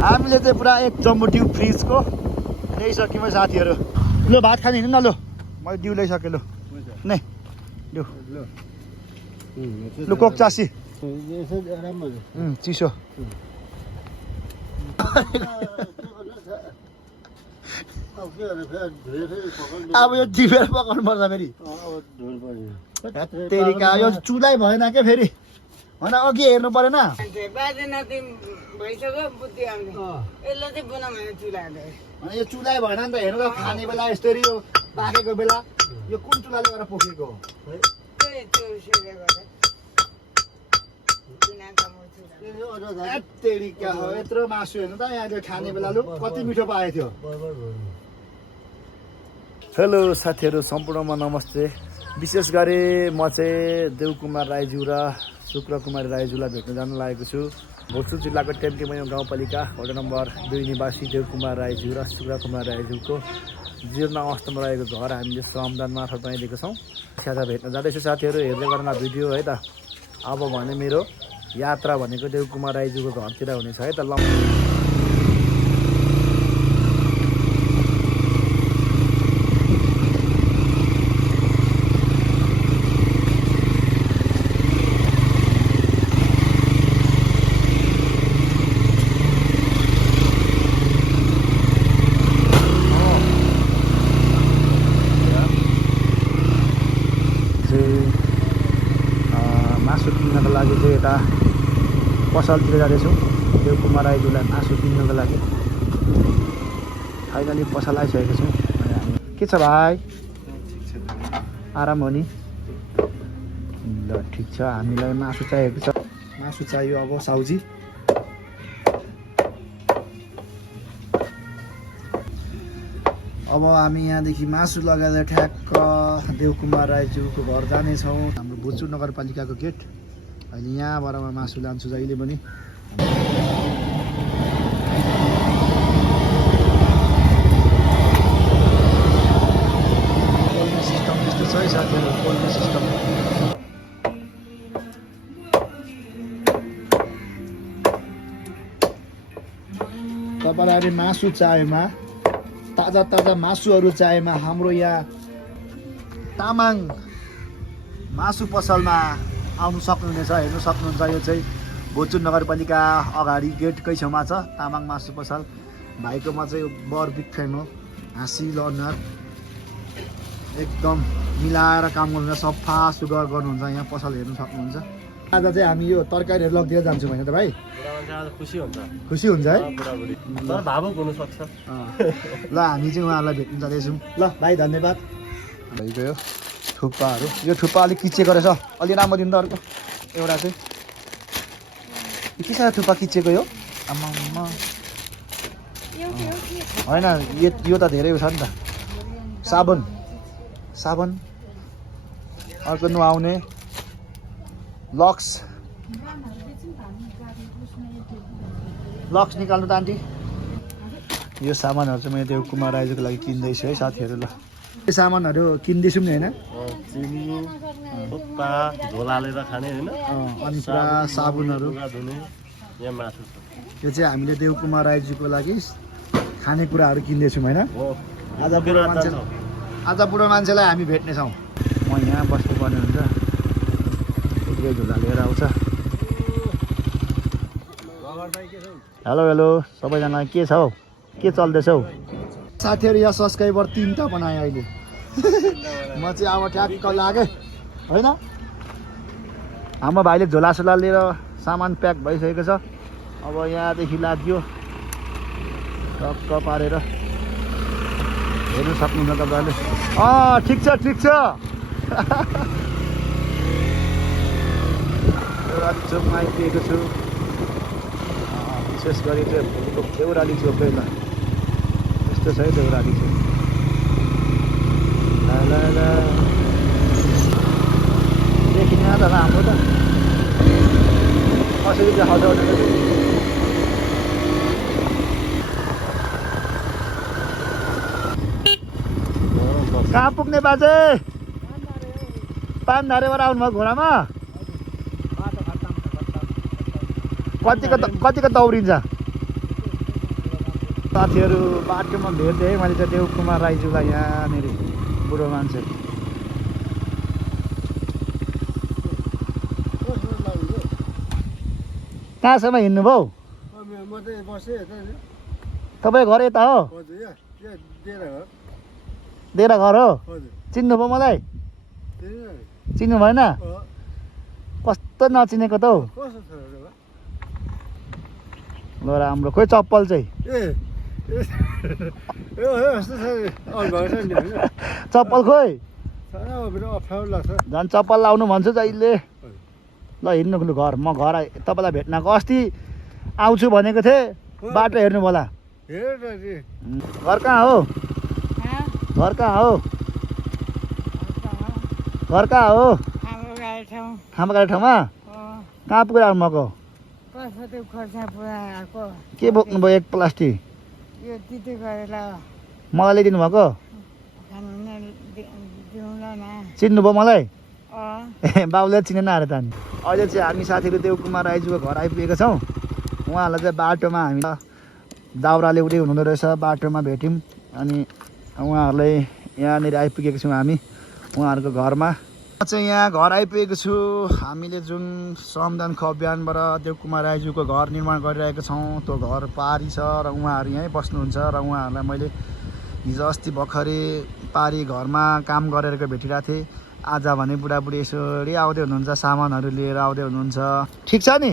हामीले चाहिँ पुरा एक जम्बो डिउ फ्रिजको ल्याइसक्यौँ है साथीहरू। ल भात खाने हिँड्नु न। ल मैले डिउ ल्याइसकेँ। ल नै डिउ लु कोक चासी चिसो। अब यो टिपेर पकाउनु पर्छ फेरि। तेरिका यो चुलाइ भएन क्या फेरि। होइन अघि हेर्नु परेन। यो चुलाइ भएन नि त। हेर्नु त खाने बेला यस्तरी यो पाकेको बेला यो कुन चुलाले गरेर पोखेको हो? तेरिका हो यत्रो मासु। हेर्नु त यहाँ खाने बेला लु कति मिठो पाएको थियो। हेलो साथीहरू सम्पूर्णमा नमस्ते। विशेष गरी म चाहिँ देवकुमार राईज्यू र शुक्र कुमारी राईज्यूलाई भेट्न जान लागेको छु। भोजपुर जिल्लाको टेम्टीमैया गाउँपालिका वडा नम्बर 2 निवासी देवकुमार राईज्यू र शुक्र कुमार राईज्यूको जीर्ण अवस्थामा रहेको घर हामीले श्रमदान मार्फत बनाइदिएको छौँ। साथै भेट्न जाँदैछु साथीहरू। हेर्दै गर्नु भिडियो है त। अब भने मेरो यात्रा भनेको देवकुमार राईज्यूको घरतिर हुनेछ है त। मासु किन्नको लागि चाहिँ यता पसलतिर जाँदैछौँ। देवकुमार राईज्यूलाई मासु किन्नको लागि फाइनली पसल आइसकेको छौँ। के छ भाइ? आराम हो नि? ल ठिक छ। हामीलाई मासु चाहिएको छ। मासु चाहियो अब साउजी। अब हामी यहाँदेखि मासु लगाएर ठ्याक्क देवकुमार राईज्यूको घर जानेछौँ। हाम्रो भोजपुर नगरपालिकाको गेट। अहिले यहाँबाट म मासु लान्छु जहिले पनि। पोल्ने सिस्टम त्यस्तो छ है साथीहरू। पोल्ने सिस्टम तपाईँलाई मासु चाहेमा ताजा ताजा मासुहरू चाहेमा हाम्रो यहाँ तामाङ मासु पसलमा आउनु सक्नुहुनेछ। हेर्नु सक्नुहुन्छ। यो चाहिँ भोजपुर नगरपालिका अगाडि गेटकै छेउमा छ तामाङ मासु पसल। भाइकोमा चाहिँ बर बिग फ्यान हो। हाँसिलो अनुहार एकदम मिलाएर काम गर्नुहुन्छ। सफा सुग्घर गर्नुहुन्छ। यहाँ पसल हेर्नु सक्नुहुन्छ। आज चाहिँ हामी यो तरकारीहरू लगिदिएर जान्छौँ होइन त भाइ? खुसी हुन्छ है। भावुक हुनु सक्छ। ल हामी चाहिँ उहाँहरूलाई भेट्न जाँदैछौँ। ल भाइ धन्यवाद। भइगयो थुक्पाहरू। यो थुक्पा अलिक किचेको रहेछ। अलि राम्रो दिनु त अर्को एउटा चाहिँ। के साह्रो थुक्पा किचेको यो? आम्मा होइन यो त धेरै छ नि त। साबुन अर्को नुहाउने लक्स निकाल्नु त आन्टी। यो सामानहरू चाहिँ मैले देवकुमार राईज्यूको लागि किन्दैछु है साथीहरू। ल यो सामानहरू किन्दैछौँ नि होइन? चिनी थुक्पा झोलालेर खाने होइन। अनि पुरा साबुनहरू। यहाँ मासु छ। यो चाहिँ हामीले देवकुमार राईज्यूको लागि खानेकुराहरू किन्दैछौँ होइन? आज बुढो मान्छेलाई हामी भेट्नेछौँ। म यहाँ बस्नुपर्ने हुन्छ। एक झोला लिएर आउँछ। हेलो सबैजना के छ हौ? के चल्दैछ हौ साथीहरू? यहाँ सब्सक्राइबर 3टा बनाएँ अहिले। म चाहिँ अब ट्याक्क लागेँ होइन। हाम्रो भाइले झोलासोला लिएर सामान प्याक भइसकेको छ। अब यहाँदेखि लाग्यो टक्क पारेर हेर्नु सक्नुहुन्छ तपाईँहरूले। ठिक छ देउराली चोकमा आइपुगेको छु। विशेष गरी चाहिँ देउराली चोकै ल यस्तो छ है देउराली चोक। देखिने त हाम्रो त कसरी देखाउँदै कहाँ पुग्ने बाजे? पानधारेबाट आउनुभयो घोडामा? कतिको दौडिन्छ? साथीहरू बाटोमा भेटेँ मैले त देवकुमार राईज्यूलाई यहाँनिर बुढो मान्छे कहाँसम्म हिँड्नुभयो म चाहिँ बसेँ यता नि तपाईँ घर यता हो हजुर यहाँ डेरा घर डेरा घर हो हजुर चिन्नुभयो मलाई चिन्नु चिन्नु भएन कस्तो नचिनेको त हौ कसो छ र ल राम्रो खोइ चप्पल चाहिँ ए यस्तो छ घर छ नि होइन चप्पल खोइ अप्ठ्यारो लाग्छ झन् चप्पल लाउनु भन्छु जहिले ल हिँड्नु लु घर म घर तपाईँलाई भेट्न आएको अस्ति आउँछु भनेको थिएँ बाटो हेर्नु होला हेर न रे घर कहाँ हो घर कहाँ हो घर कहाँ हो हाम्रो गाडी ठाउँमा कहाँ पुगेर आउनुभएको के बोक्नुभयो एक प्लास्टिक मलाई ल्याइदिनु भएको चिन्नुभयो मलाई ए बाबुले चिनेन अरे त नि अहिले चाहिँ हामी साथीहरू देवकुमार राईज्यूको घर आइपुगेका छौँ उहाँहरूलाई चाहिँ बाटोमा हामी दाउरा ल्याउँदै हुनुहुँदो रहेछ बाटोमा भेट्यौँ अनि उहाँहरूलाई यहाँनिर आइपुगेको छौँ हामी उहाँहरूको घरमा म चाहिँ यहाँ घर आइपुगेको छु हामीले जुन श्रमदानको अभियानबाट देवकुमार राईज्यूको घर निर्माण गरिरहेको छौँ त्यो घर पारी छ र उहाँहरू यहीँ बस्नुहुन्छ र उहाँहरूलाई मैले हिजो अस्ति भर्खरै पारी घरमा काम गरेर भेटिरहेको थिएँ आज भने बुढाबुढी यसरी आउँदै हुनुहुन्छ सामानहरू लिएर आउँदै हुनुहुन्छ ठिक छ नि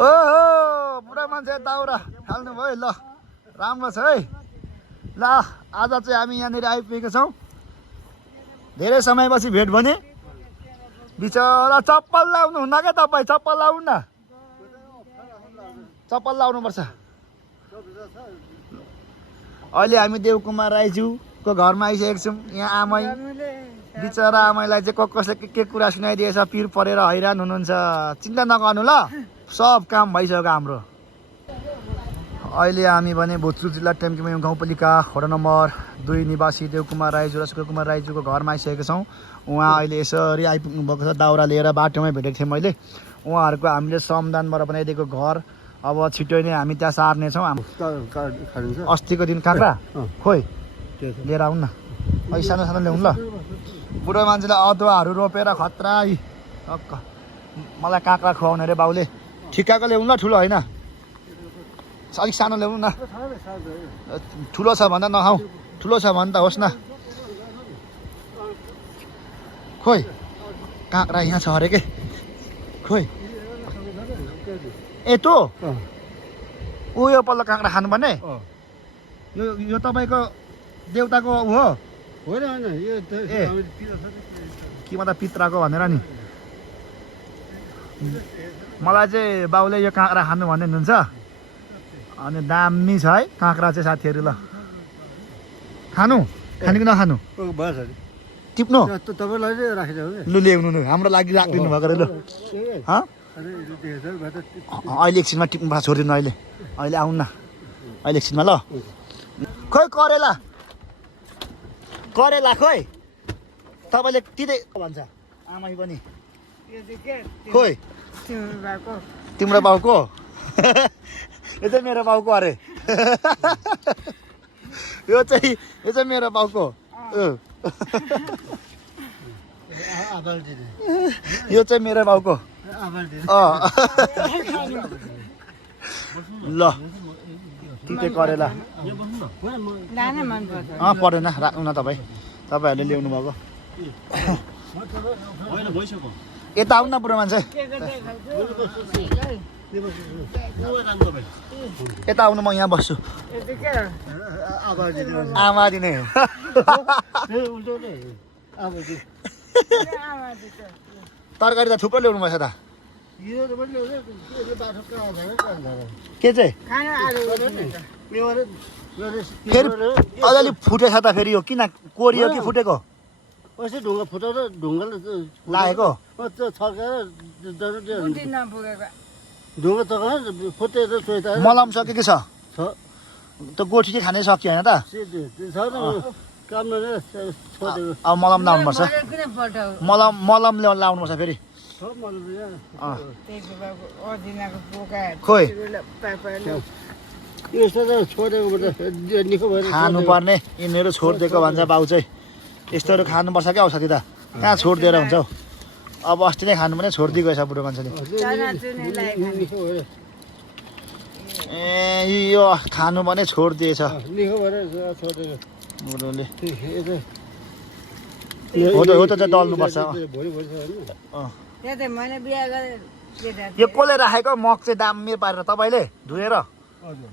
ओहो बुढा मान्छे दाउरा हाल्नुभयो ल राम्रो छ है ल आज चाहिँ हामी यहाँनिर आइपुगेका छौँ धेरै समयपछि भेट भने बिचरा चप्पल लाउनु हुन्न क्या तपाईँ चप्पल लाउनु न चप्पल लाउनुपर्छ अहिले हामी देवकुमार राईज्यूको घरमा आइसकेको छौँ यहाँ आमै बिचरा आमैलाई चाहिँ कसले के कुरा सुनाइदिएछ पिर परेर हैरान हुनुहुन्छ चिन्ता नगर्नु ल सब काम भइसक्यो हाम्रो अहिले हामी भने भोजपुर जिल्ला टेम्कीमा गाउँपालिका वडा नम्बर 2 निवासी देवकुमार राईज्यू र शुक्रकुमार राईज्यूको घरमा आइसकेको छौँ उहाँ अहिले यसरी आइपुग्नु भएको छ दाउरा लिएर बाटोमै भेटेको थिएँ मैले उहाँहरूको हामीले श्रमदानबाट बनाइदिएको घर अब छिटो नै हामी त्यहाँ सार्नेछौँ अस्तिको दिन काँक्रा खोइ लिएर आउनु न अहिले सानो सानो ल्याउनु ल बुढो मान्छेले अदुवाहरू रोपेर खतरा मलाई काँक्रा खुवाउने अरे बाउले ठिक्काको ल्याउनु ल ठुलो होइन अलिक सानो ल्याउनु न ठुलो छ भन्दा नखाऊ ठुलो छ भने त होस् न खोइ काँक्रा यहाँ छ अरे के खोइ ए तँ यो पल्लो काँक्रा खानुपर्ने यो तपाईँको देउताको ऊ हो कि मतलब पित्राको भनेर नि मलाई चाहिँ बाउले यो काँक्रा खानु भन्ने हुनुहुन्छ अनि दामी छ है काँक्रा चाहिँ साथीहरू ल खानु खानु कि नखानु टिप्नु लु ल्याउनु लु हाम्रो लागि राखिदिनु भएको अरे लु अहिले एकछिनमा टिप्नु पर्छ छोडिदिनु अहिले अहिले आउनु न अहिले एकछिनमा ल खोइ करेला करेला खोइ तपाईँले तिनै भन्छ आमै पनि खोइ तिम्रो बाउको यो चाहिँ मेरो बाउको अरे यो चाहिँ मेरो बाउको यो चाहिँ मेरो बाउको ल तिते करेला परेन राख्नु न तपाईँहरूले ल्याउनु भएको यता आउनु न बुढो मान्छे यता आउनु म यहाँ बस्छु आमा दिने तरकारी त थुप्रो ल्याउनु भएछ त के चाहिँ फेरि अलिअलि फुटेछ त फेरि यो किन कोरियो कि फुटेको पैसा ढुङ्गा फुटाएर ढुङ्गाले लागेको ढुङ्गा चकाएर फुटेर मलम सकेको छ त गोठी चाहिँ खानै सक्यो होइन त काम अब मलम लाउनुपर्छ मलम लाउनुपर्छ फेरि सब मजा यहाँ अँ खोइ खोइ यस्तो त छोडेकोबाट निको भएर खानुपर्ने यिनीहरू छोडिदिएको भन्छ बाउ चाहिँ यस्तोहरू खानुपर्छ क्या औषधि त कहाँ छोडिदिएर हुन्छ हौ अब अस्ति नै खानु पनि छोडिदिएको रहेछ बुढो मान्छेले निको भएर ए यो खानु पनि छोडिदिएछ निको भएर छोडेको बुढोले हो हो त चाहिँ दल्नुपर्छ भोलि भोलि छ होइन अँ त्यही त मैले बिहा गरेँ यो कसले राखेको मग चाहिँ दामी पारेर तपाईँले धुएर हजुर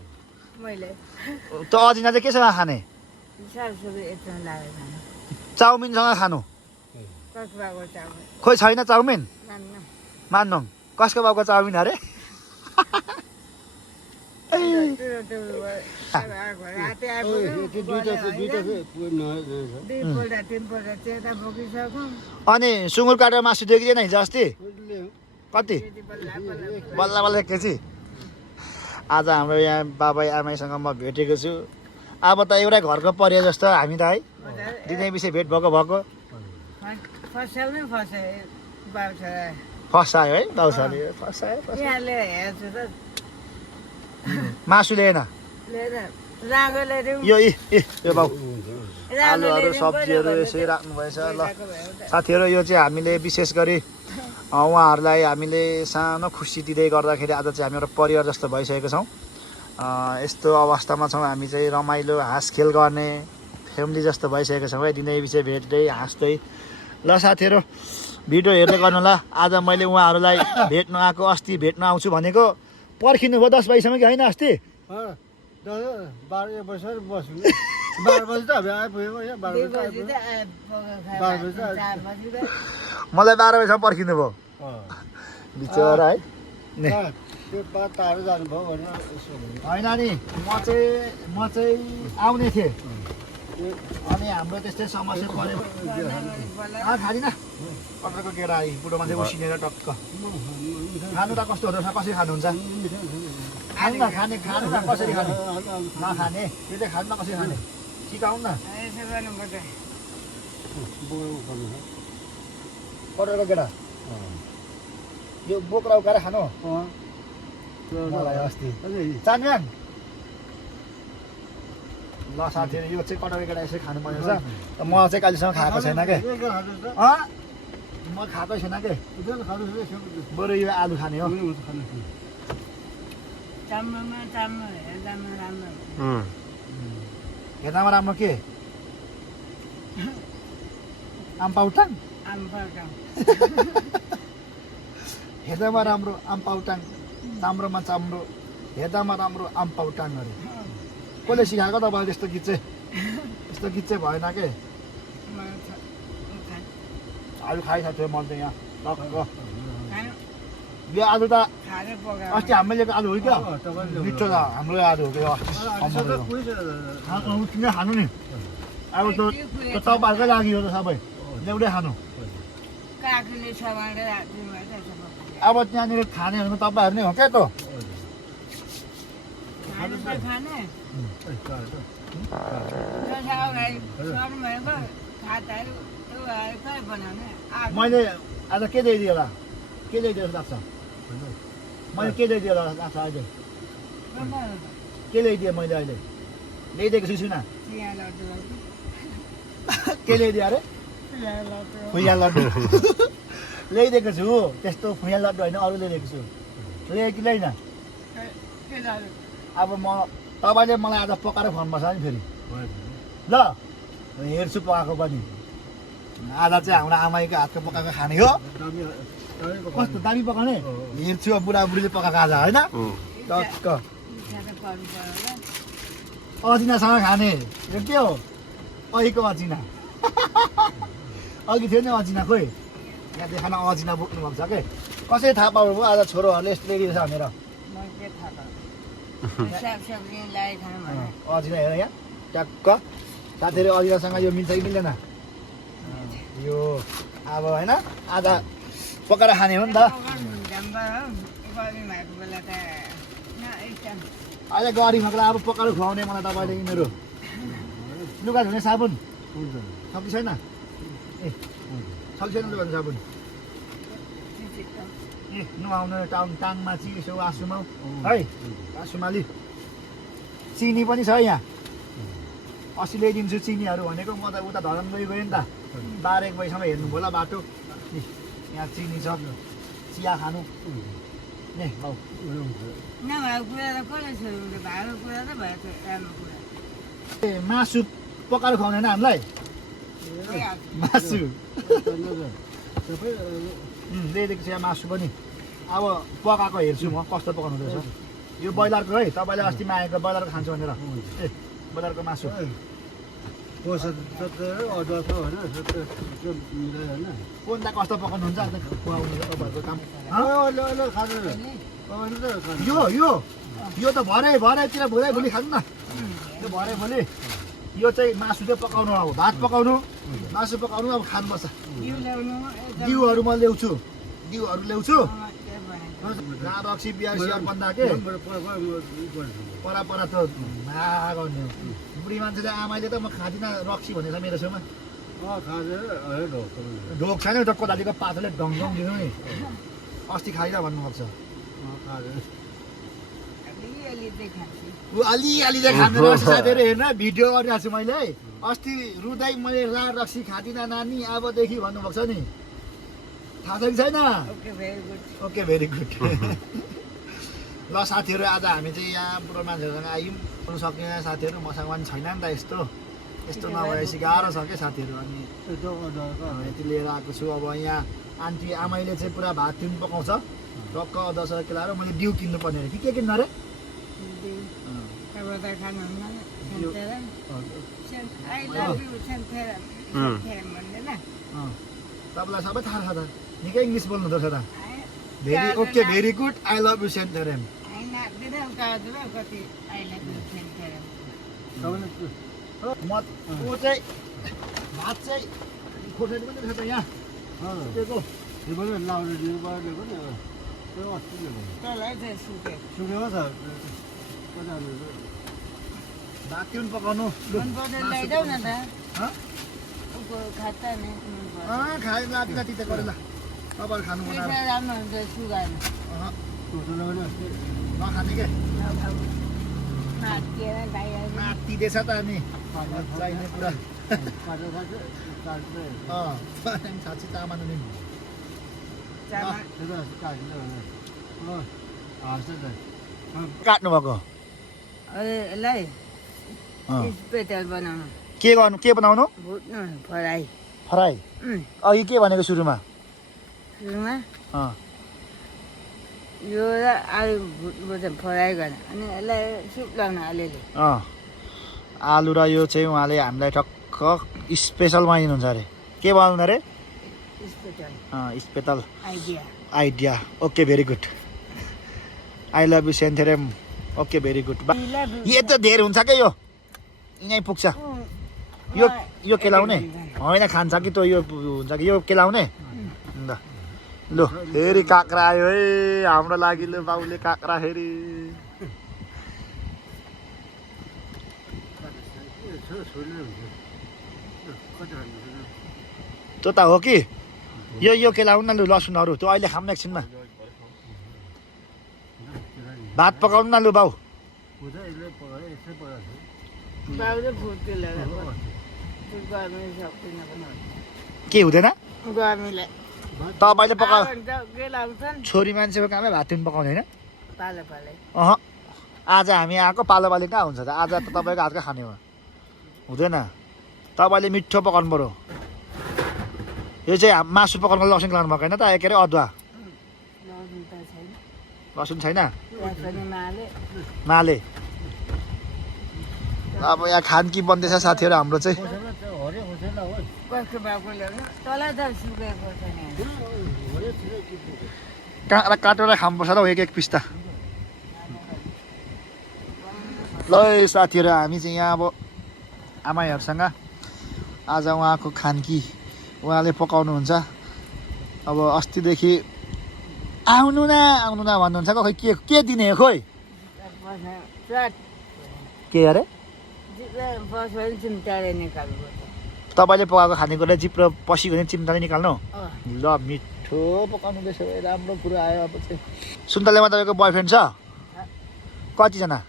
मैले त्यो अजिना चाहिँ केसँग खाने सासुले यत्रो लागेको खानु चाउमिनसँग खानु कसबाको चामल खोइ छैन चाउमिन मान्न मान्नु कसको बाउको चाउमिन अरे राति त्यो दुईटा दुईपल्ट तिनपल्ट चेता बोकिसकौँ अनि सुँगुर काटेर मासु दिएको थिएन हिजो अस्ति कति त्यति बल्ल बल्ल बल्ल 1 केजी आज हाम्रो यहाँ बाबा आमाईसँग म भेटेको छु अब त एउटै घरको परिवार जस्तो हामी त है दिनै पछि भेट भएको फसाउनै फसायो बाउ छोरा फसायो है दाउसाले फसायो यहाँले हेर्छु त मासु ल्याएन लिएर राँगो ल्याइदिउँ यो यो बाउ राँगो आलुहरू ल्याइदिउँ सब्जीहरू पऱ्यो यसै राख्नुभएछ ल गएको भए त। साथीहरू यो चाहिँ हामीले विशेष गरी उहाँहरूलाई हामीले सानो खुसी दिँदै गर्दाखेरि आज चाहिँ हामी एउटा परिवार जस्तो भइसकेको छौँ यस्तो अवस्थामा छौँ हामी चाहिँ रमाइलो हाँसखेल गर्ने फ्यामिली जस्तो भइसकेको छौँ है दिनै पछि भेट्दै हाँस्दै ल साथीहरू भिडियो हेर्दै गर्नु ल आज मैले उहाँहरूलाई भेट्न आएको अस्ति भेट्न आउँछु भनेको पर्खिनु भयो 10 बजीसम्म कि होइन अस्ति 12 बजी बस्नु 12 बजी त हामी आइपुगेको यहाँ 12 दुई बजी बजी त आइपुग्यो बाह्र बजी त 4 बजी त मलाई 12 बजीसम्म पर्खिनु भयो बिचरा है त्यो बात टाढो जानुभयो भनेर यसो भन्यो। होइन नि म चाहिँ आउने थिएँ अनि हाम्रो त्यस्तै समस्या पऱ्यो खाँदिन कटरको केरा बुढो मान्छे उसिनेर टक्क खानु त कस्तो हुँदो रहेछ कसरी खानुहुन्छ खानु न खाने खानु न कसरी खाने नखाने त्यो चाहिँ खानु न कसरी खाने सिकाउनु न यसो गर्नुपर्छ कटरको केरा यो बोक्रा उकाएर खानु मलाई अस्ति चान्याङ ल साथीहरू यो चाहिँ कटरको केरा यसरी खानु पर्ने रहेछ म चाहिँ कहिलेसम्म खाएको छैन के म खाएकै छैन के बरु यो आलु खाने हो चाम्रोमा चाम्रो हेर्दामा राम्रो हेर्दामा राम्रो के आमपाउटाङ आम फर्काउँ हेर्दामा राम्रो आमपाउटाङ चाम्रोमा चाम्रो हेर्दामा राम्रो आमपाउटाङ अरे कसले सिकाएको तपाईँले त्यस्तो गीत चाहिँ भएन के आलु खाइसक्यो मन त यहाँ टक्क यो आलु त खाने पकाएर अस्ति हामीले लिएको आलु हो क्या मिठो त हाम्रो आलु हो क्या किन खानु नि अब त तपाईँहरूकै लागि हो त सबै एउटै खानु काकुले छ भनेर दिनुभयो त यसो पकाएर। अब त्यहाँनिर खाने भनेको तपाईँहरू नै हो क्या त खानु त खाने अगाडि सर्नु भनेको खाताहरू त्यो कहिले बनाउने मैले आज के ल्याइदिएँ होला के ल्याइदिएर लाग्छ मैले के ल्याइदिएँ होला लाग्छ अहिले के ल्याइदिएँ मैले अहिले ल्याइदिएको छु न चिया लड्डु के ल्याइदिएँ अरे फुइया लड्डु ल्याइदिएको छु त्यस्तो फुइया लड्डु होइन अरू ल्याइदिएको छु ल्याएँ कि ल्याइन के लड्डु अब म तपाईँले मलाई आज पकाएर खुवाउनुपर्छ नि फेरि ल हेर्छु पकाएको पनि आज चाहिँ हाम्रो आमाईको हातको पकाएको खाने हो कस्तो दामी पकाउने हेर्छु अब बुढाबुढीले पकाएको आज होइन टक्क इच्छा त गर्नु पर्यो होला अजिनासँग खाने यो के हो अहिलेको अजिना अघि थियो नि अजिना खोइ यहाँ देखान अजिना बोक्नु भएको छ के कसरी थाहा पाउनु भयो आज छोरोहरूले यस्तो ल्याइदिएछ भनेर म के थाहा पाऊँ सागसब्जी ल्याइ खानु भने अजिना हेर यहाँ ट्याक्क साथीहरू अजिनासँग यो मिल्छ कि मिल्दैन यो अब होइन आज पकाएर खाने हो नि त गर्मी भएको बेला त अहिले गरिबको अब पकाएर खुवाउने मलाई तपाईँले यिनीहरू लुगा धुने साबुन छ कि छैन ए छ कि छैन लुगा धुने साबुन ए नुहाउनु टाङमा चिसो आसुमा है आसुमाली चिनी पनि छ यहाँ अस्ति ल्याइदिन्छु चिनीहरू भनेको म त उता धरमगढी गएँ नि त 12-1 बजीसम्म हेर्नु होला बाटो नि यहाँ चिनी छ चिया खानु ने बाउ नभएको कुरा त कसले छोड्नु भएको कुरा त भयो त्यो राम्रो कुरा ए मासु पकाएर खुवाउदैन हामीलाई मासु ल्याइदिएको छ यहाँ मासु पनि अब पकाएको हेर्छु म कस्तो पकाउनु रहेछ यो ब्रोइलरको है तपाईँले अस्ति मागेको ब्रोइलरको खान्छु भनेर ए ब्रोइलरको मासु कोन्दा कस्तो पकाउनुहुन्छ खुवाउनु तपाईँहरूको काम यो यो यो त भरेतिर भोलि खानु न यो भोलि यो चाहिँ मासु चाहिँ पकाउनु अब भात पकाउनु मासु पकाउनु अब खानुपर्छ दिउहरू म ल्याउँछु जहाँ रक्सी बिहार सिहार बन्दा के पर त गर्ने बुढी मान्छेले आमाले त म खाँदिनँ रक्सी भनेछ मेरो छेउमा ढोक छैन एउटा कोदालीको पातले डङ दिनु नि अस्ति खाइदा भन्नुपर्छ ऊ अलिअलि चाहिँ खाँदैन साथीहरू हेर्न भिडियो गरिरहेको छु मैले अस्ति रुँदै मैले रक्सी खाँदिनँ नानी अबदेखि भन्नुभएको छ नि थाहा छ कि छैन ओके भेरी गुड ल साथीहरू आज हामी चाहिँ यहाँ बुढो मान्छेहरूसँग आयौँ आउनु सक्ने साथीहरू मसँग पनि छैन नि त यस्तो नभएपछि गाह्रो छ क्या साथीहरू अनि यति लिएर आएको छु अब यहाँ आन्टी आमाइले चाहिँ पुरा भात तिन पकाउँछ टक्क 10 केलाएर मैले दिउ किन्नु पर्ने अरे के किन्नु अरे तपाईँलाई सबै थाहा छ त निकै इङ्ग्लिस बोल्नु हुँदो रहेछ त okay very good I love you सेन्ट थेरेम म ऊ चाहिँ भात चाहिँ खोर्सानी पनि रहेछ त यहाँ भात पनि पकाउनु खाए लाती लाती गरेर तपाईँहरू खानु नखाने के नातिँदैछ त अनि चाहिने कुरा साँच्ची चामानु नि काट्नु भएको के गर्नु के बनाउनु फ्राई अघि के भनेको सुरुमा यो आलु भुट फ्राई गर्न अनि यसलाई सुप लाउनु अलिअलि आलु र यो चाहिँ उहाँले हामीलाई टक्क स्पेसल बनाइदिनुहुन्छ अरे के बनाउनु अरे special idea okay very good I love you सेन्थेरेम ओके भेरी गुड यो त धेर हुन्छ क्या यो यहीँ पुग्छ यो केलाउने होइन खान्छ कि त यो हुन्छ कि यो केलाउने ल लु फेरि काँक्रा आयो है हाम्रो लागि ल बाउले काँक्रा फेरि त्यो त हो कि यो केलाउनु न लु लसुनहरू त्यो अहिले खाऊँ एकछिनमा भात पकाउनु न लु बाउ के हुँदैन तपाईँले पकाउ छोरी मान्छेको कामै भात पनि पकाउने होइन अह आज हामी आएको पालो पालो कहाँ हुन्छ त आज त तपाईँको हातको खाने हो हुँदैन तपाईँले मिठो पकाउनु पऱ्यो यो चाहिँ मासु पकाउनुको लसुन लाउनु भएको होइन त के अरे अदुवा लसुन छैन माले अब यहाँ खानकी बन्दैछ साथीहरू हाम्रो चाहिँ काँक्रा काटेर खानुपर्छ र एक पिस त ल साथीहरू हामी चाहिँ यहाँ अब आमाहरूसँग आज उहाँको खानकी उहाँले पकाउनुहुन्छ अब अस्तिदेखि आउनु न भन्नुहुन्छ खोइ के दिने हो खोइ के अरे तपाईँले पकाएको खानेकुरा जिब्रो पसिगयो भने चिम्टाले निकाल्नु ल मिठो मिठो पकाउनु रहेछ राम्रो कुरा आयो अब चाहिँ सुन्तलेमा तपाईँको बोयफ्रेन्ड छ कतिजना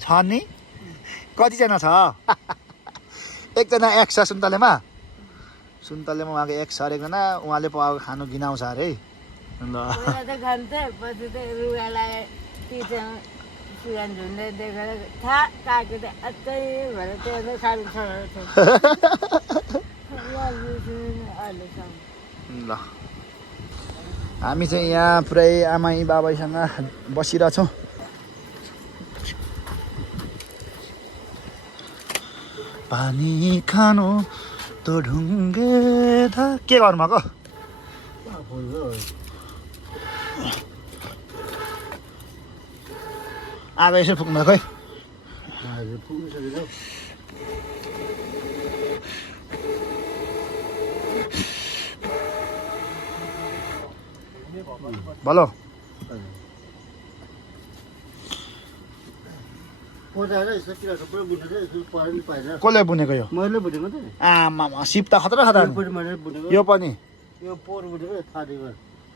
छ नि कतिजना छ एकजना एक्स छ सुन्तलेमा उहाँको एक्स छ एकजना उहाँले पकाएको खानु घिनाउँछ अरे ल खान्थे पछि त रुगा लागे पिछामा सुगान झुन्दै देखेर थाहा काको त अझै भएर त्यो खानु छोडेको ल हामी चाहिँ यहाँ पुरै आमै बाबासँग बसिरहेछौँ पानी खानु त ढुङ्गे के गर्नुभएको आगो यसो पुग्नु खै भलो कसले बुनेको यो मैले बुनेको त आमा सिप त खतरा खतरा मैले बुनेको यो पनि यो पोहोर बुनेको थालेको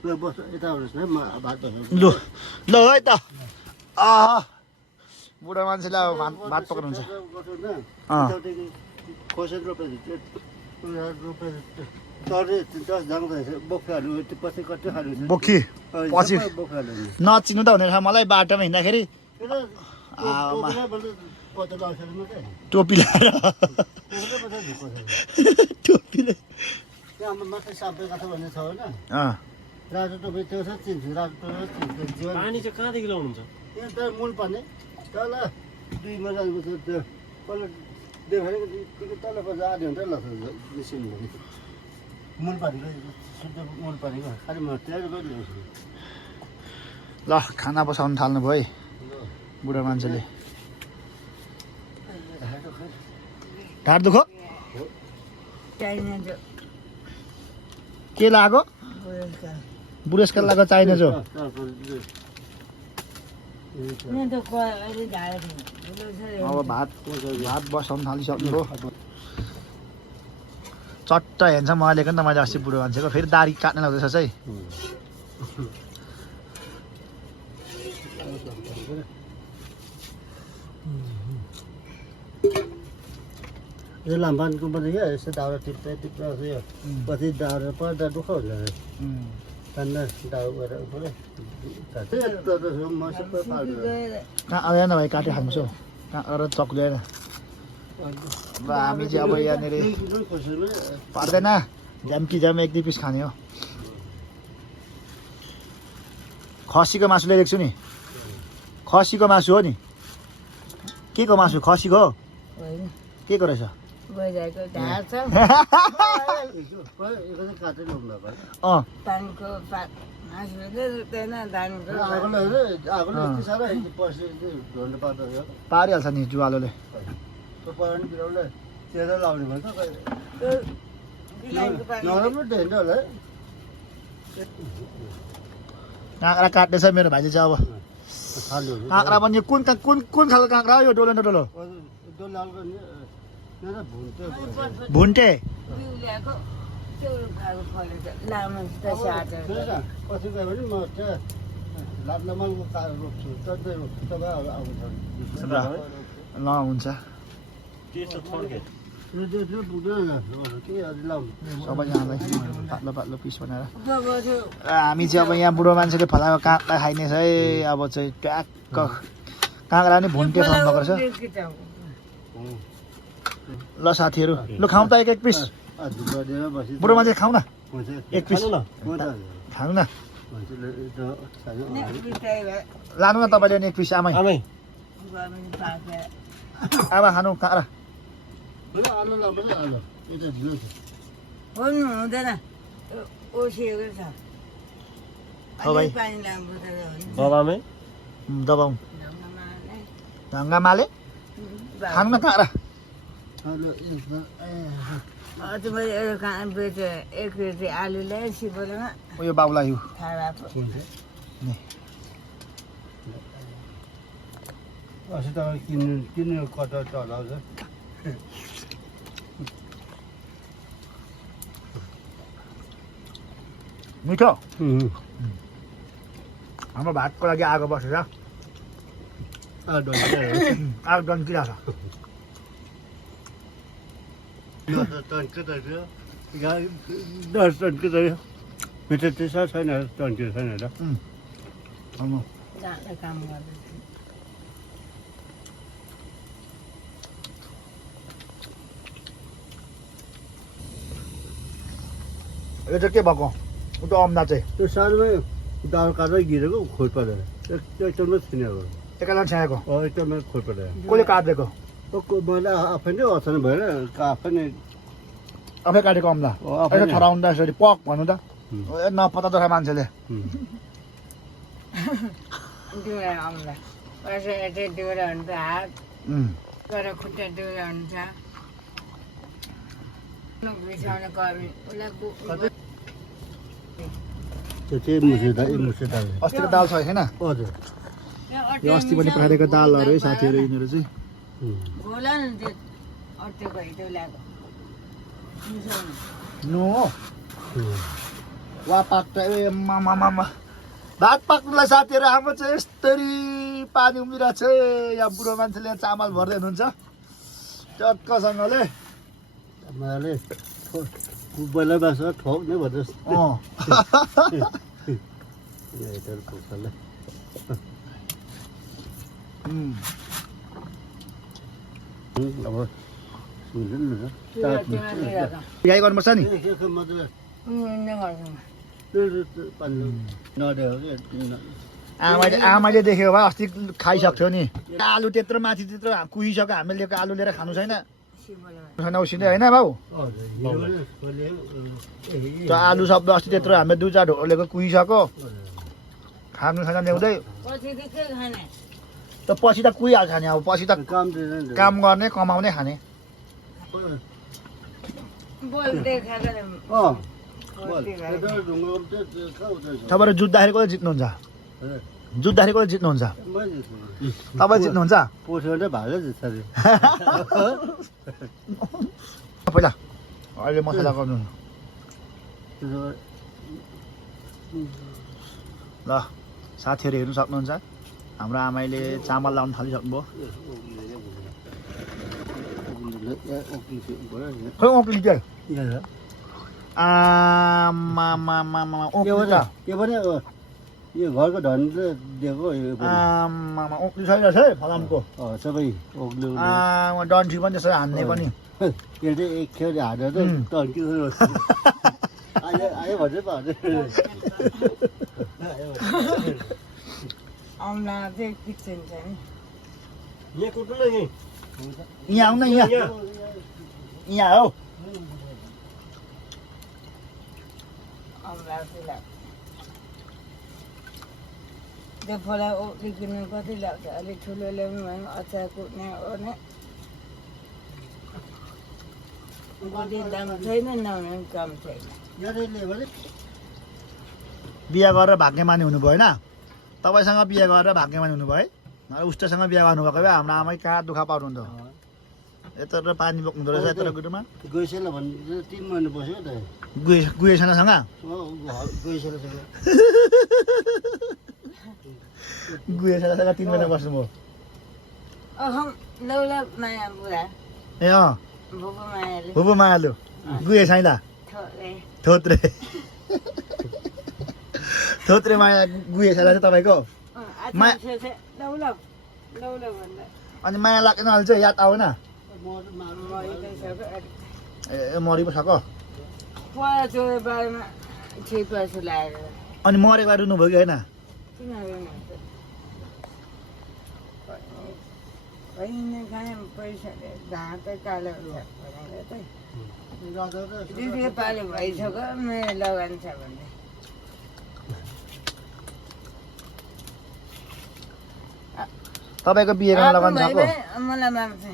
ल बस यता आउनुहोस् न म भात बनाउँछु लु ल है त बुढा मान्छेले अब भात पकाउनुहुन्छ खोसेर रोपेर चढे 10 जाँदा बोक्राहरू पछि कति खानु बोकी पछि बोक्राहरू नचिन्नु त हुने रहेछ मलाई बाटोमा हिँड्दाखेरि टोपी लगाएर टोपी मात्रै साप्पे कथा भन्ने छ होइन राजु टोपी त्यो छ चिन्छु राजु टोपी पानी चाहिँ कहाँदेखि ल्याउनुहुन्छ यहाँ त मूल पर्ने तल 2 मा जानु छ त्यो तल देखेको तल जाने हुन्छ ल निस्किनु मूल पानीको शुद्ध मूल पानीको खालि म तयार गरिदिन्छु ल खाना बसाउनु थाल्नु भयो है बुढा मान्छेले ढाड दुखो के लाग्यो बुढेसकाल लाग्यो चाहिने जो अब भात बसाउनु थालिसक्नु भयो चट्ट हेर्छ मैले नि त मैले अस्ति बुढो मान्छेको फेरि दारी काट्न लाग्दैछ चाहिँ यो लाम्बानको पनि क्या यसो दाउरा टिप्दै यो पछि दाउरा पर्दा दुःख हुन्छ खाना दाउ गरेर पऱ्यो म सबै पाल्छु कहाँ आउँदैन भाइ काटेर खान्छ कहाँ अरू चक ल्याएर ल हामी चाहिँ अब यहाँनिर पर्दैन झ्याम्की झ्याम 1-2 पिस खाने हो खसीको मासु ल्याइदिएको छु नि खसीको मासु हो नि के को मासु खसीको हो के को रहेछ पारिहाल्छ नि जुवालोले लाउने भन्छ नराम्रो ढेन्ड होला काँक्रा काट्दैछ मेरो भाइले चाहिँ अब काँक्रा पनि कुन कुन खालको काँक्रा हो यो डोलो न डोलो भुन्टे पछि गयो भने म त्यहाँ लादलामाको कार रोप्छु तपाईँ आउँछ ल हुन्छ सबैजनालाई पातलो पातलो पिस बनाएर हामी चाहिँ अब यहाँ बुढो मान्छेले फलाएको काँक्रा खाइने छ है अब चाहिँ ट्याक्क काँक्रा नि भुन्टे खानु भएको रहेछ ल साथीहरू लु खाउँ त एक पिस बुढो मान्छे खाउँ न एक पिस खानु न लानु न तपाईँले अनि एक पिस आमै आमा खानु काँक्रा हुँदैन ओसिएको छ दबामै दबाउँ ढङ्गामाले खानु न काँक्रा अझ मैले एउटा कहाँ बेचेँ 1 केजी आलु ल्याएँ सिपलोमा उयो बाबुलाई यो अस्ति तपाईँ किन्नु कता चलाउँछ मिठो उम्, हाम्रो भातको लागि आगो बसेर आगो डन्किरहेको छ 10 टनको त मिठो त्यसो छैन टन्किएको छैन र छ जाँदा काम गर्दैछ यो चाहिँ के भएको उता अम्दा चाहिँ त्यो सानोमै दाल काटेर गिरेको खोइ परेर एकदमै छिने हो एकैजना छ्याएको एकदमै खोइ परेर कसले काटिदिएको मैले आफै नै अचानक भएर आफै नै आफै काटेको अम्ला आफै यसो नै। ठराउँदा यसरी पक भन्नु त ए नपत्ता जस्तो मान्छेले डुरा आउँला कसै यतै डुरा हुन्छ हात उम्, तर खुट्टा डुरा हुन्छ बिसाउने कर्मी उसलाई त्यो चाहिँ मुसे दाल अस्तिको दाल छ होइन हजुर यो अस्ति पनि पठाइदिएको दालहरू है साथीहरू यिनीहरू चाहिँ बोला न त्यो अटेको हिटो ल्याएको मिसाउनु नो वा पाक्छ ए मामा भात पाक्नुलाई साथीहरू हाम्रो चाहिँ यस्तरी पानी उम्लिरहेको छ यहाँ बुढो मान्छेले चामल भर्दै हुनुहुन्छ चटकसँगले मैले बैला बाँसमा ठोक्ने भन्नुहोस् अँ उम्, अब हुन्छ नि गाई गर्नुपर्छ नि आमाले देख्यो भए अस्ति खाइसक्थ्यो नि आलु त्यत्रो माथि त्यत्रो कुहिसक्यो हामीले लिएको आलु लिएर खानु छैन छैन उसिने होइन भाउ त्यो आलु शब्द अस्ति त्यत्रो हामीले 2-4 ढोलेको कुहिसक्यो खानु छैन ल्याउँदै पछि त के खाने त पछि त कुहिहाल्छ नि अब पछि त काम काम गर्ने कमाउने खाने बोल देखाएर तपाईँहरू जुत्दाखेरि कसले जित्नुहुन्छ जुत्दाखेरि कसले जित्नुहुन्छ तपाईँ जित्नुहुन्छ पोसेर भागो जस्तो पहिला अहिले मसला गर्नु ल साथीहरू हेर्नु सक्नुहुन्छ हाम्रो आमाले चामल लाउनु थालिसक्नुभयो खोइ ओक्ली त्यो आमामा ओक्ली त के भने यो घरको धनीले दिएको आमामा ओक्ली छैन है फलामको सबै ओक्लो डन्ठी पनि त्यसरी हान्ने पनि यो चाहिँ एक खेल हालेर टन्कियो आयो भन्दै औँला चाहिँ किचन छ नि यहाँ कुट्नु न यहीँ यहाँ आउन यहाँ यहाँ हो औँला चाहिँ लाग्छ त्यो फला ओक्लिकन कति लाग्छ अलिक ठुलो ल्याउनु भयो अचार कुट्ने ओर्ने कति दाम छैन नहुने काम छैन बिहा गरेर भाग्यमानी हुनुभयो होइन तपाईँसँग बिहा गरेर भाग्यमानी हुनुभयो है उस्तैसँग बिहा गर्नुभएको भए हाम्रो आमै कहाँ दुःख पाउनुहुन्थ्यो यत्रो पानी बोक्नुहुँदो रहेछ यत्रो गुटुमा गइसेला भन्ने 3 महिना बस्यो त गुहेसँगसँग गइसेलासँग गुहेसँगसँग 3 महिना बस्नुभयो अहम लौला माया बुढा ए अँ भुपु मायाले भुपु मायालु गुहे साइला थोरै थोत्रे थोत्रे माया गुहे साइला चाहिँ तपाईँको माया लौला लौला भन्दा अनि माया लाग्दैन अहिले चाहिँ याद आएन ए मरि पो सको पहिला त्यो बारेमा छिपासु लागेर अनि मरेको रुनुभयो कि होइन होइन खाने पैसाले धाँत कालो दिदीको पालो भइसक्यो मेरो लगान छ भन्दै तपाईँको बिहे गर्न लगाउनु सको मलाई माग्छ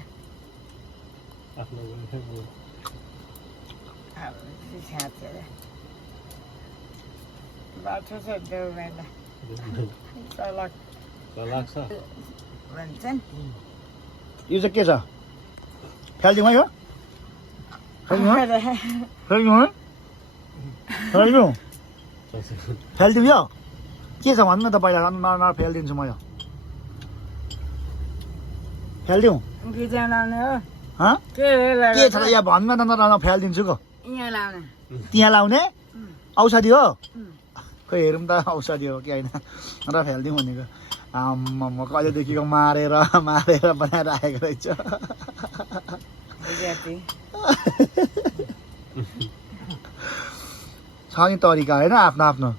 बाटो छ देउराला तलक लाग्छ भन्छन् यो चाहिँ के छ फ्यालिदिउँ है यो फ्यालिदिउँ है फ्यालिदिउँ है फ्यालिदिउँ फालिदिउँ यो के छ भन्नु न त पहिला फालिदिन्छु म यो फालिदिउँ गिजा लाउने हो हँ के हो के छ त यहाँ भन्नु न त फालिदिन्छु को यहाँ लाउने त्यहाँ लाउने औषधि हो खोइ हेरौँ त औषधि हो कि होइन र फालिदिउँ भनेको आम्मा कहिलेदेखिको मारेर बनाएर आएको रहेछ जाति छ नि तरिका होइन आफ्नो आफ्नो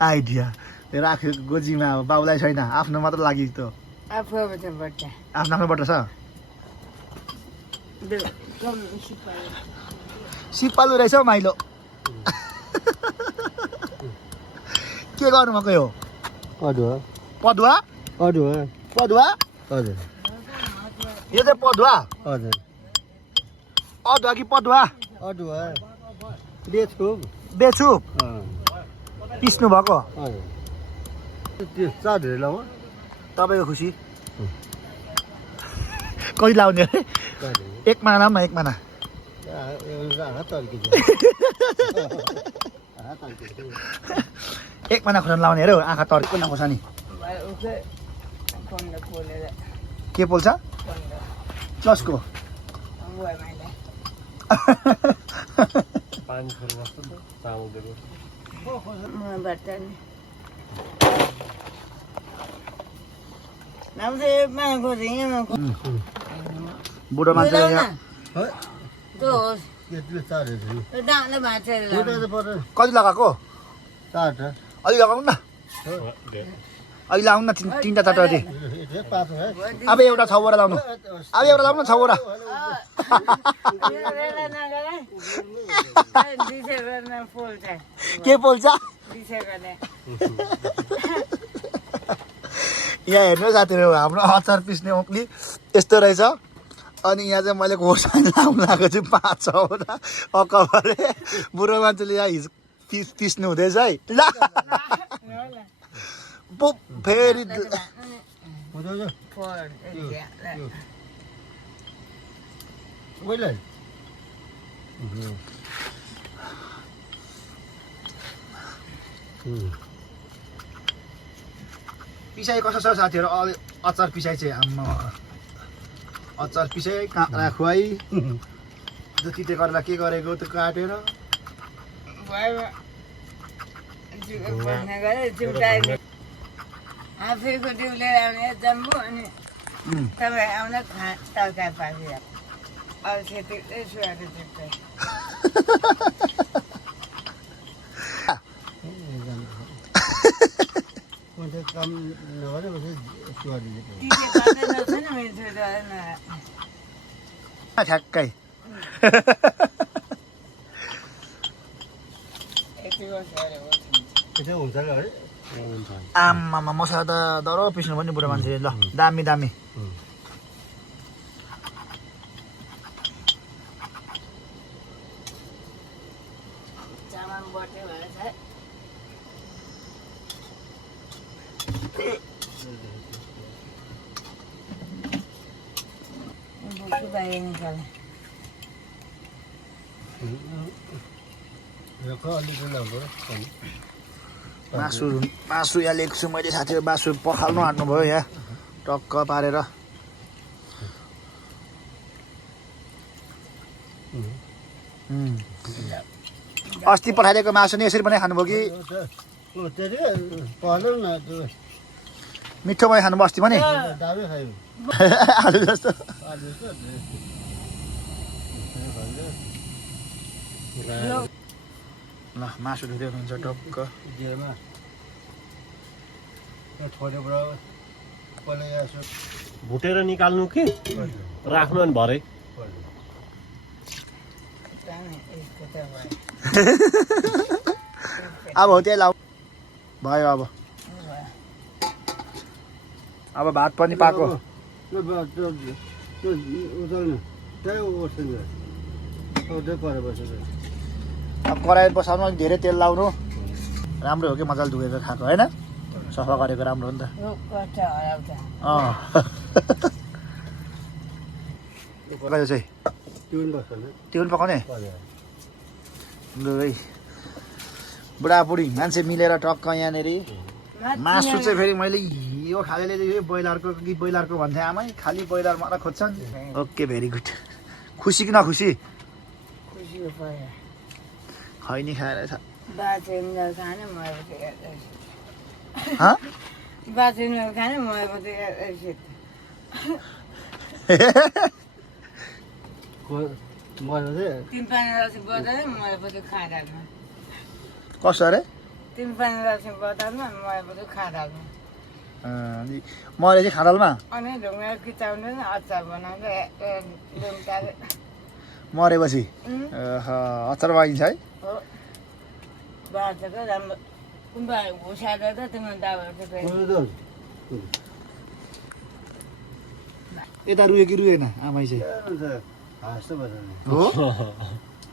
आइडिया राख्यो गोजीमा अब बाउलाई छैन आफ्नो मात्र लागि त आफू बच्चा आफ्नो आफ्नोबाट छ सिपालु रहेछ हौ माइलो के गर्नुभएको यो अदुवा पदुवा अदुवा पदुवा हजुर यो चाहिँ पदुवा हजुर अदुवा कि पदुवा अदुवा बेच्छु बेचु पिस्नु भएको हजुर त्यो चार्जहरू लाउँ तपाईँको खुसी कति लाउने है एक माना लाउँ न एक माना एक माना खोर्सानी लाउने अरे आँखा तर्किएको न खोर्सानी के पोल्छ चस्को पानी छोड बस्छ त चामल दिएको बुढो मान्छे यहाँ कति लगाएको अलि लगाउनु न अलि लगाउनु न तिनवटा चारवटा जति अब एउटा छवटा लाउनु अब एउटा लाउनु न छवटा के पोल्छ यहाँ हेर्नु साथीहरू हाम्रो अचार पिस्ने ओक्ली यस्तो रहेछ अनि यहाँ चाहिँ मैले खोर्सानी लाउनु लगाएको छु 5-6वटा अकबरे बुढो मान्छेले यहाँ पिस्नु हुँदैछ है ल फेरि पिसाइ कसो छ साथीहरू अचार पिसाइ चाहिँ आम्मा अचार पिसाइ काँक्रा खुवाई जति त्यो गरेर के गरेको त्यो काटेर आफैको डिउले आउने जम्बु अनि तपाईँ आउन तरकारी पारिदियो अरू खेती सुहाएको चिप्दै काम नगरे ठ्याक्कै हुन्छ है आम्मामा मसला त डह्रो पिस्नु पनि बुढो मान्छेले ल दामी दामी मासु यहाँ लिएको छु मैले साथीहरू मासु पखाल्नु आँट्नुभयो यहाँ टक्क पारेर अस्ति पठाइदिएको मासु नि यसरी पनि खानुभयो कि मिठो पनि खानुभयो अस्ति पनि आलु जस्तो ल मासु धुँदै हुनुहुन्छ टक्क भुटेर निकाल्नु कि राख्नु अनि भरे अब हो त्यही लाउ भयो अब भात पनि पाको अब कराही बसाउनु अलिक धेरै तेल लाउनु राम्रो हो कि मजाले धुएर खाएको होइन सफा गरेको राम्रो हो नि त चाहिँ त्यो पनि पकाउने लु है बुढाबुढी मान्छे मिलेर टक्क यहाँनिर मासु चाहिँ फेरि मैले यो खालेले यो ब्रोइलरको कि ब्रोइलरको भन्थे आमै खालि ब्रोइलर मात्र खोज्छन् ओके भेरी गुड खुसी कि नखुसी खुसीको पर्यो खैनी खाएर छ बाँचेर खाने मरेपछि हँ बाँचेर खाने मरेपछि मैले चाहिँ तिन पानी रसी बजाएर मरेपछि खाँदामा कसो अरे तिन पानी रसी बजारमा मरेपछि खाँदामा मैले चाहिँ खाडलमा अनि ढुङ्गा किचाउने अचार बनाउँदै लुम्टाले मरेपछि अचार पाइन्छ है हो बाँचेको राम्रो कुम्बा घुसाएर त तिम्रो दाबाहरू चाहिँ यता रुयो कि रुएन आमै चाहिँ हाँस्छ बजाउने हो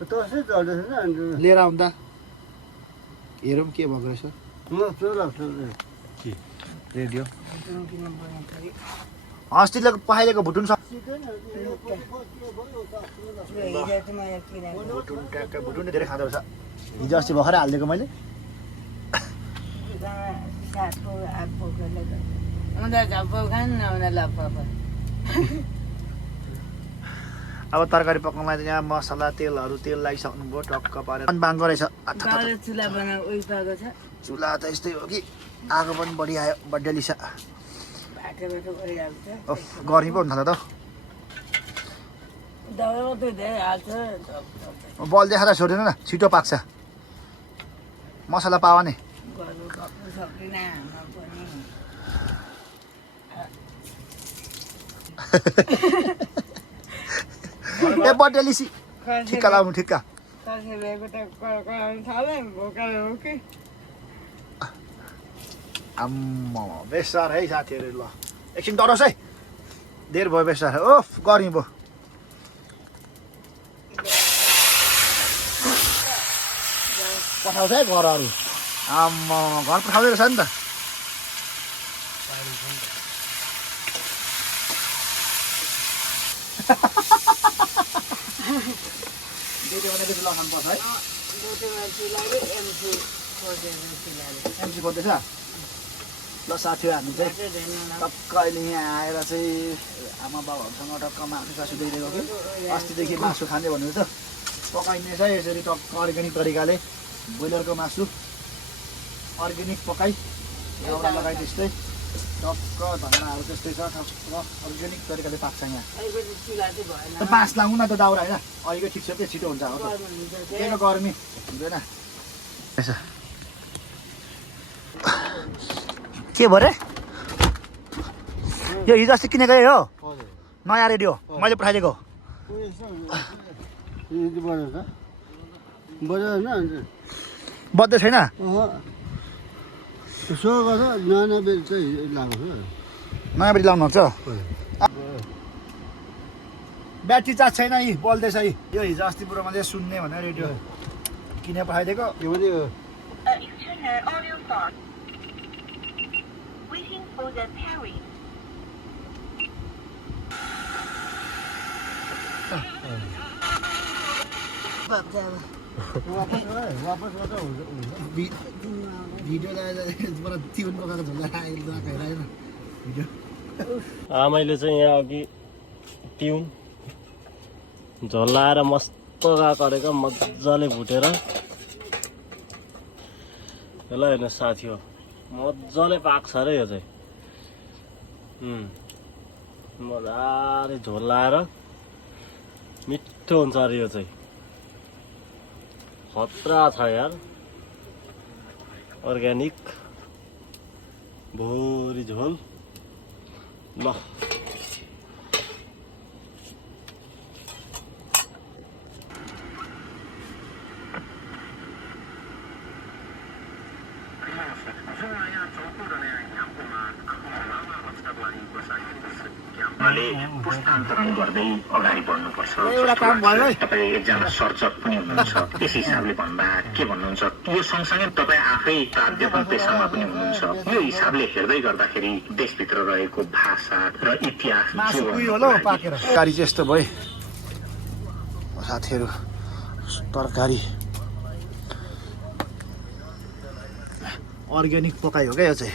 तसै चल्दैछ नि अनि लिएर आउँ त हेरौँ के भएको रहेछ रेडियो अस्तिले पखाइदिएको भुटुन हिजो चाहिँ मैले किनेको भुटुन धेरै खाँदो रहेछ हिजो अस्ति भर्खरै हालिदिएको मैले सातको आठको उनीहरू झप्पो खानु न उनीहरूलाई लप्पा अब तरकारी पकाउनलाई यहाँ मसला तेलहरू तेल लगाइसक्नुभयो टक्क पारेर बाङ्गो रहेछ चुला बनाएको उयो पाएको छ चुला त यस्तै हो कि आगो पनि बढी आयो बड्डे लिसा बाटो बाटो गरिरहेको छ गर्मी पो हुन्छ त दबाई मात्रै धेरै हाल्छ बल देखाएर छोडेन न छिटो पाक्छ मसला पावा नि गर्नु सक्नु सक्दिनँ हाम्रो पनि ए बड्डे लिसी ठिक्का लाउनु ठिक्का खर्सेको त कराउनु थाल्यो भोकाले हो कि आम्मा बेसार है साथीहरू ल एकछिन डरोस् है धेर भयो बेसार ओफ गर्मी भयो पठाउँछ है घरहरू आम्मा घर पठाउँदै रहेछ नि त लगाउनुपर्छ है एमसी खोज्दैछ ल साथीहरू हामी चाहिँ टक्क अहिले यहाँ आएर चाहिँ आमा बाबाहरूसँग टक्क मासु सासु दिइदिएको कि अस्तिदेखि मासु खाने भन्नुहुन्छ पकाइने चाहिँ यसरी टक्क अर्ग्यानिक तरिकाले ब्रोइलरको मासु अर्ग्यानिक पकाइ दाउरा लगाइ त्यस्तै टक्क धन्नाहरू त्यस्तै छ टक्क अर्ग्यानिक तरिकाले पाक्छ यहाँ बाँस लाउनु न त दाउरा होइन अहिलेको ठिक छ त्यो छिटो हुन्छ अब त्यही गर्मी हुँदैन के भयो रे यो हिजो अस्ति किनेको हो नयाँ रेडियो मैले पठाइदिएको बज्दै छैन यसो गर्दा नयाँ बेल चाहिँ लगाएको नयाँ बेटी लाउनुहुन्छ ब्याट्री चार्ज छैन यी बल्दैछ यी यो हिजो अस्ति पुरोमा चाहिँ सुन्ने भनेर रेडियो किनेर पठाइदिएको के भने वापस गर्दा हुन्छ भिडियो ल्याएर तिउन पकाएको झोला खाइरहेन भिडियो आमैले चाहिँ यहाँ अघि तिउन झोल लाएर मस्त गरेको मजाले भुटेर ल हेर्नु साथी हो मजाले पाक्छ अरे यो चाहिँ मजाले झोल लाएर मिठो हुन्छ अरे यो चाहिँ खतरा छ यार अर्ग्यानिक भोरी झोल ल पुस्तान्तरण गर्दै अगाडि बढ्नुपर्छ एउटा काम भयो है तपाईँ एकजना सर्जक पनि हुनुहुन्छ त्यस हिसाबले भन्दा के भन्नुहुन्छ यो सँगसँगै तपाईँ आफै प्राध्यापन पेसामा पनि हुनुहुन्छ यो हिसाबले हेर्दै गर्दाखेरि देशभित्र रहेको भाषा र इतिहास तरकारी चाहिँ यस्तो भयो साथीहरू तरकारी अर्ग्यानिक पकाइ हो क्या यो चाहिँ